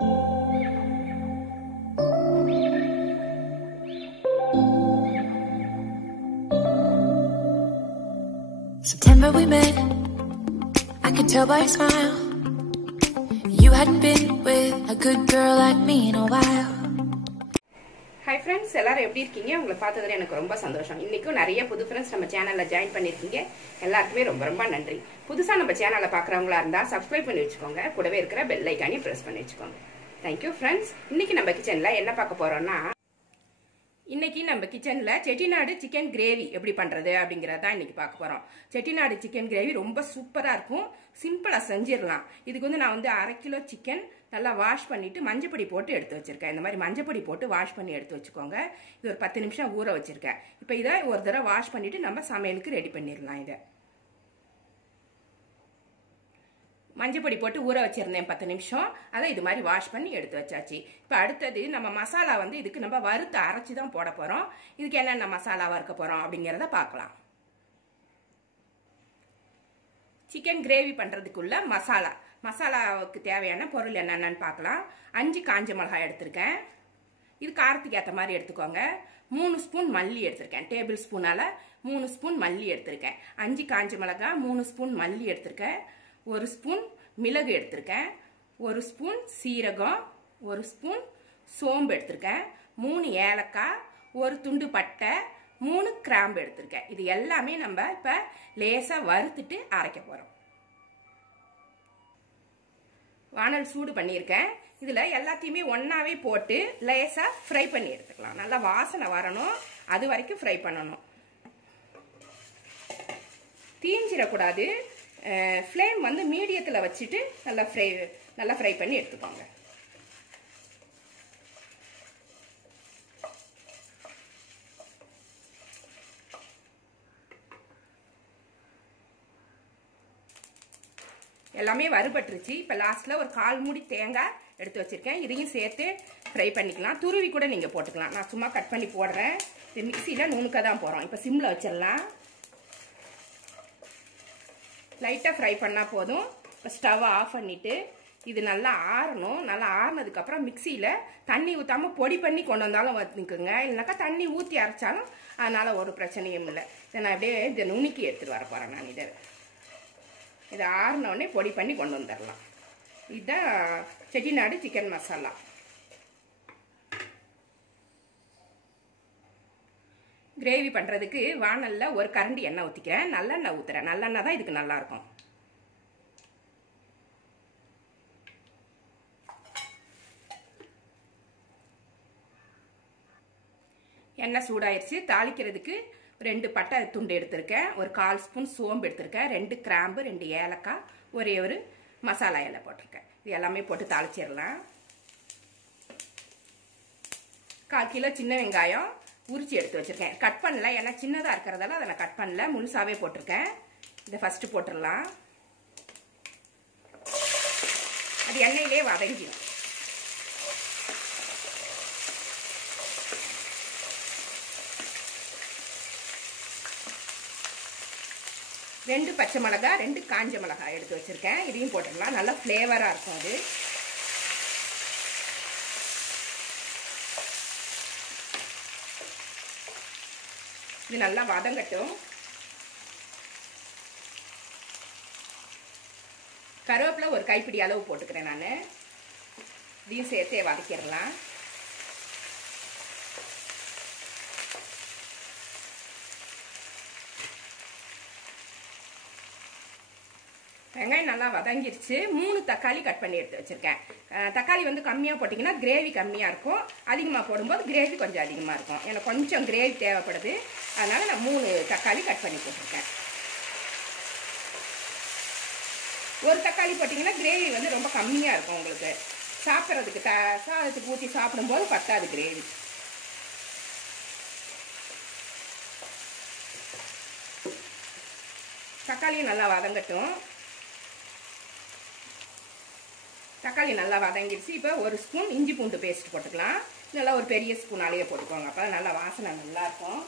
September we met, I could tell by your smile you hadn't been with a good girl like me in a while. Hi friends, எல்லாரும் எப்படி இருக்கீங்க? உங்களை பார்த்ததுல எனக்கு ரொம்ப சந்தோஷம். இன்னைக்கு நிறைய புது फ्रेंड्स நம்ம சேனல்ல ஜாயின் பண்ணிருக்கீங்க. எல்லாருக்குமே ரொம்ப ரொம்ப நன்றி. புதுசா நம்ம சேனலை பார்க்கறவங்களா இருந்தா Subscribe பண்ணி வெச்சுக்கோங்க. கூடவே இருக்கிற பெல் ஐகானை பிரஸ் பண்ணி வெச்சுக்கோங்க. Thank you friends. இன்னைக்கு நம்ம கிச்சன்ல என்ன பார்க்க போறோம்னா இன்னைக்கு நம்ம கிச்சன்ல செட்டிநாடு சிக்கன் கிரேவி எப்படி பண்றது அப்படிங்கறத தான் இன்னைக்கு பார்க்க போறோம். செட்டிநாடு சிக்கன் கிரேவி ரொம்ப சூப்பரா இருக்கும். சிம்பிளா செஞ்சிரலாம். இதுக்கு வந்து நான் வந்து 1/2 கிலோ சிக்கன் நல்லா வாஷ் பண்ணிட்டு மஞ்சள் பொடி போட்டு எடுத்து வச்சிருக்கேன். இந்த மாதிரி மஞ்சள் பொடி போட்டு வாஷ் பண்ணி எடுத்து வச்சுக்கோங்க. இது ஒரு 10 நிமிஷம் ஊற வச்சிருக்கேன். இப்போ இத ஒரு தடவை வாஷ் பண்ணிட்டு நம்ம சமையலுக்கு ரெடி பண்ணிரலாம். இத மஞ்சள் பொடி போட்டு ஊற வச்சிருந்தேன் 10 நிமிஷம். அதை இது மாதிரி வாஷ் பண்ணி எடுத்து வச்சாச்சு. இப்போ அடுத்தது நம்ம மசாலா வந்து இதுக்கு நம்ம வறுத்து அரைச்சி தான் போட போறோம். இதுக்கு என்னென்ன மசாலா வறுக்க போறோம் அப்படிங்கறத பார்க்கலாம். சிக்கன் கிரேவி பண்றதுக்குள்ள மசாலாவுக்கு தேவையான பொருள் என்னென்னு பார்க்கலாம். 5 காஞ்ச மிளகாய் எடுத்திருக்கேன். இது காரத்துக்கு ஏற்ற மாதிரி எடுத்துக்கோங்க. 3 ஸ்பூன் மல்லி எடுத்திருக்கேன். டேபிள் ஸ்பூனால 3 ஸ்பூன் மல்லி எடுத்திருக்கேன். 5 காஞ்ச மிளகாய், 3 ஸ்பூன் மல்லி எடுத்திருக்கேன். 1 ஸ்பூன் மிளகு எடுத்திருக்கேன். 1 ஸ்பூன் சீரகம், 1 ஸ்பூன் சோம்பு எடுத்திருக்கேன். 3 ஏலக்காய், 1 துண்டு பட்டை, 3 கிராம்பு எடுத்திருக்கேன். இது எல்லாமே நம்ம இப்ப லேசா வறுத்துட்டு அரைக்க போறோம். வானல் சூடு பண்ணியிருக்கேன். இதுல எல்லாத்தையுமே ஒன்னாவே போட்டு லேசா ஃப்ரை பண்ணி எடுத்துக்கலாம். நல்லா வாசனை வரணும், அது வரைக்கும் ஃப்ரை பண்ணணும். தீஞ்சிடக்கூடாது. ஃப்ளேம் வந்து மீடியத்தில் வச்சுட்டு நல்லா ஃப்ரை பண்ணி எடுத்துக்கோங்க. எல்லாமே வறுபட்டுருச்சு. இப்போ லாஸ்ட்ல ஒரு 1/4 மூடி தேங்காய் எடுத்து வச்சிருக்கேன். இதையும் சேர்த்து ஃப்ரை பண்ணிக்கலாம். துருவி கூட நீங்க போட்டுக்கலாம். நான் சும்மா கட் பண்ணி போடுறேன். இது மிக்சியில நுணுக்க தான் போறோம். இப்போ சிம்ல வச்சிடலாம். லைட்டா ஃப்ரை பண்ணா போதும். ஸ்டவ் ஆஃப் பண்ணிட்டு இது நல்லா ஆறணும். நல்லா ஆறினதுக்கு அப்புறம் மிக்சியில தண்ணி ஊத்தாம பொடி பண்ணி கொண்டு வந்தாலும் வந்துக்குங்க. இல்லைனாக்கா தண்ணி ஊற்றி அரைச்சாலும் அதனால ஒரு பிரச்சனையும் இல்லை. இதை நான் அப்படியே இதை நுணுக்கி எடுத்துட்டு வர போறேன். நான் இதை ஆறின உடனே பொடி பண்ணி கொண்டு வந்துடலாம். இதுதான் செட்டிநாடு சிக்கன் மசாலா. கிரேவி பண்றதுக்கு வானல்ல ஒரு கரண்டி எண்ணெய் ஊத்திக்கிறேன். நல்லெண்ணெய் ஊத்துறேன். நல்லெண்ணெய் தான் இதுக்கு நல்லா இருக்கும். எண்ணெய் சூடாயிருச்சு. தாளிக்கிறதுக்கு 2 பட்டை துண்டு எடுத்திருக்கேன். ஒரு 1/4 ஸ்பூன் சோம்பு எடுத்திருக்கேன். 2 கிராம்பு, 2 ஏலக்காய், ஒரே ஒரு மசாலா இலை போட்டிருக்கேன். இது எல்லாமே போட்டு தாளிச்சிடலாம். 1/4 கிலோ சின்ன வெங்காயம் உரிச்சு எடுத்து வச்சிருக்கேன். கட் பண்ணல, ஏன்னா சின்னதா இருக்கிறதால அதை நான் கட் பண்ணல, முழுசாவே போட்டிருக்கேன். இதை ஃபர்ஸ்ட் போட்டுடலாம். அது எண்ணெயிலே வதங்கிடும். ரெண்டு பச்சை மிளகாய், 2 காஞ்ச மிளகாய் எடுத்து வச்சிருக்கேன். இதையும் போட்டுடலாம். நல்லா ஃப்ளேவரா இருக்கும் அது. இது நல்லா வதங்கட்டும். கருவேப்பிலை ஒரு கைப்பிடி அளவு போட்டுக்கிறேன் நான். இதையும் சேர்த்தே வதக்கிடலாம். வெங்காயம் நல்லா வதங்கிருச்சு. 3 தக்காளி கட் பண்ணி எடுத்து வச்சிருக்கேன். தக்காளி வந்து கம்மியா போட்டீங்கன்னா கிரேவி கம்மியா இருக்கும். அதிகமா போடும்போது கிரேவி கொஞ்சம் அதிகமா இருக்கும். எனக்கு கொஞ்சம் கிரேவி தேவைப்படுது. அதனால நான் 3 தக்காளி கட் பண்ணி போட்டிருக்கேன். ஒரு தக்காளி போட்டீங்கன்னா கிரேவி வந்து ரொம்ப கம்மியா இருக்கும். உங்களுக்கு சாப்பிட்றதுக்கு சாதத்துக்கு ஊற்றி சாப்பிடும்போது பத்தாது கிரேவி. தக்காளியும் நல்லா வதங்கட்டும். தக்காளி நல்லா வதங்கிடுச்சு. இப்போ 1 ஸ்பூன் இஞ்சி பூண்டு பேஸ்ட் போட்டுக்கலாம். நல்லா ஒரு பெரிய ஸ்பூனாலேயே போட்டுக்கோங்க. அப்போ நல்லா வாசனை நல்லா இருக்கும்.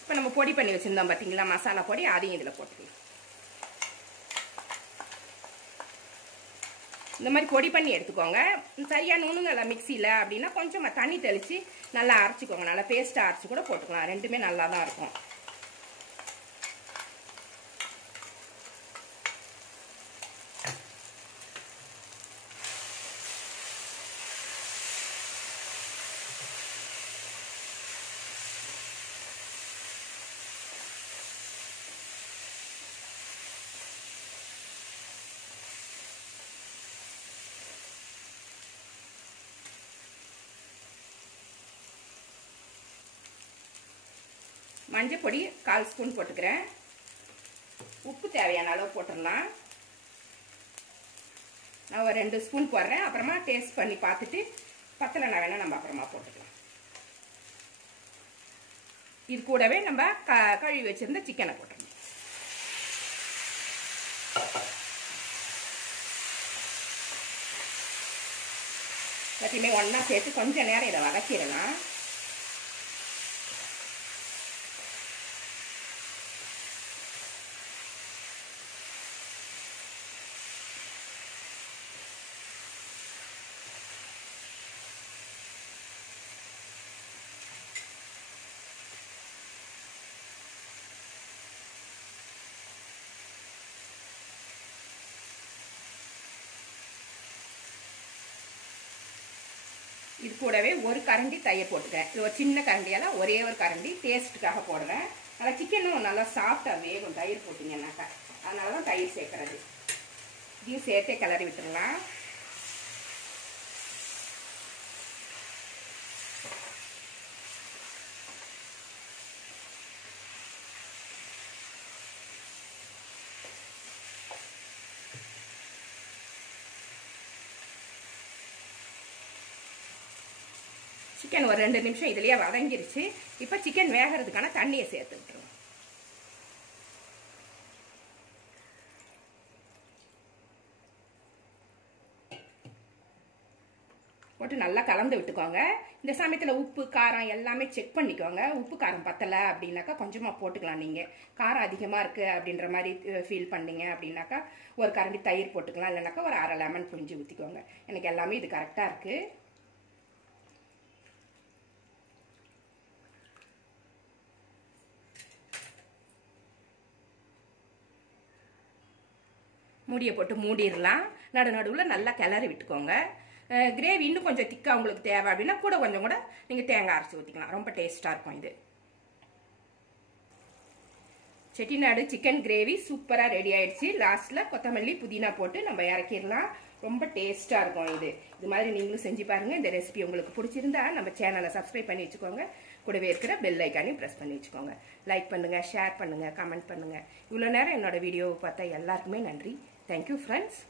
இப்போ நம்ம பொடி பண்ணி வச்சிருந்தோம் பார்த்தீங்களா மசாலா பொடி, அதையும் இதில் போட்டுக்கலாம். இந்த மாதிரி பொடி பண்ணி எடுத்துக்கோங்க. சரியாக நுணுங்கலை மிக்சியில் அப்படின்னா கொஞ்சம் தண்ணி தெளித்து நல்லா அரைச்சிக்கோங்க. நல்லா பேஸ்ட்டாக அரைச்சி கூட போட்டுக்கலாம். ரெண்டுமே நல்லா தான் இருக்கும். மஞ்சள் பொடி 1/4 ஸ்பூன் போட்டுக்கிறேன். உப்பு தேவையான அளவு போட்டுடலாம். நான் ஒரு 2 ஸ்பூன் போடுறேன். அப்புறமா டேஸ்ட் பண்ணி பார்த்துட்டு பத்தலைனா வேணால் நம்ம அப்புறமா போட்டுக்கலாம். இது கூடவே நம்ம கழுவி வச்சிருந்த சிக்கனை போட்டுடணும். எல்லாத்தையுமே ஒன்றா சேர்த்து கொஞ்சம் நேரம் இதை வதக்கிடலாம். இது கூடவே ஒரு கரண்டி தயிர் போட்டுக்கிறேன். இது ஒரு சின்ன கரண்டியால ஒரே ஒரு கரண்டி டேஸ்ட்டுக்காக போடுறேன். நல்லா சிக்கனும் நல்லா சாஃப்டாக வேகும் தயிர் போட்டிங்கன்னாக்கா. அதனால தான் தயிர் சேர்க்கறது. இதையும் சேர்த்தே கிளறி விட்டுடலாம். சிக்கன் ஒரு 2 நிமிஷம் இதுலயே வதங்கிருச்சு. இப்போ சிக்கன் வேகிறதுக்கான தண்ணியை சேர்த்து விட்டுருவோம். போட்டு நல்லா கலந்து விட்டுக்கோங்க. இந்த சமயத்தில் உப்பு காரம் எல்லாமே செக் பண்ணிக்கோங்க. உப்பு காரம் பத்தலை அப்படின்னாக்கா கொஞ்சமாக போட்டுக்கலாம். நீங்கள் காரம் அதிகமாக இருக்குது அப்படின்ற மாதிரி ஃபீல் பண்ணீங்க அப்படின்னாக்கா ஒரு கரண்டி தயிர் போட்டுக்கலாம். இல்லைனாக்கா ஒரு 1/2 லெமன் புழிஞ்சு ஊற்றிக்கோங்க. எனக்கு எல்லாமே இது கரெக்டாக இருக்குது. மூடியை போட்டு மூடிடலாம். நடுவில் நல்லா கிளறி விட்டுக்கோங்க. கிரேவி இன்னும் கொஞ்சம் திக்காக உங்களுக்கு தேவை அப்படின்னா கொஞ்சம் கூட நீங்கள் தேங்காய் அரைச்சி ஊற்றிக்கலாம். ரொம்ப டேஸ்ட்டாக இருக்கும் இது. செட்டிநாடு சிக்கன் கிரேவி சூப்பராக ரெடி ஆயிடுச்சு. லாஸ்ட்டில் கொத்தமல்லி புதினா போட்டு நம்ம இறக்கிடலாம். ரொம்ப டேஸ்ட்டாக இருக்கும் இது. இது மாதிரி நீங்களும் செஞ்சு பாருங்கள். இந்த ரெசிபி உங்களுக்கு பிடிச்சிருந்தா நம்ம சேனலை சப்ஸ்கிரைப் பண்ணி வச்சுக்கோங்க. கூடவே இருக்கிற பெல் ஐக்கானையும் ப்ரெஸ் பண்ணி வச்சுக்கோங்க. லைக் பண்ணுங்கள், ஷேர் பண்ணுங்கள், கமெண்ட் பண்ணுங்கள். இவ்வளோ நேரம் என்னோட வீடியோவை பார்த்தா எல்லாருக்குமே நன்றி. Thank you friends.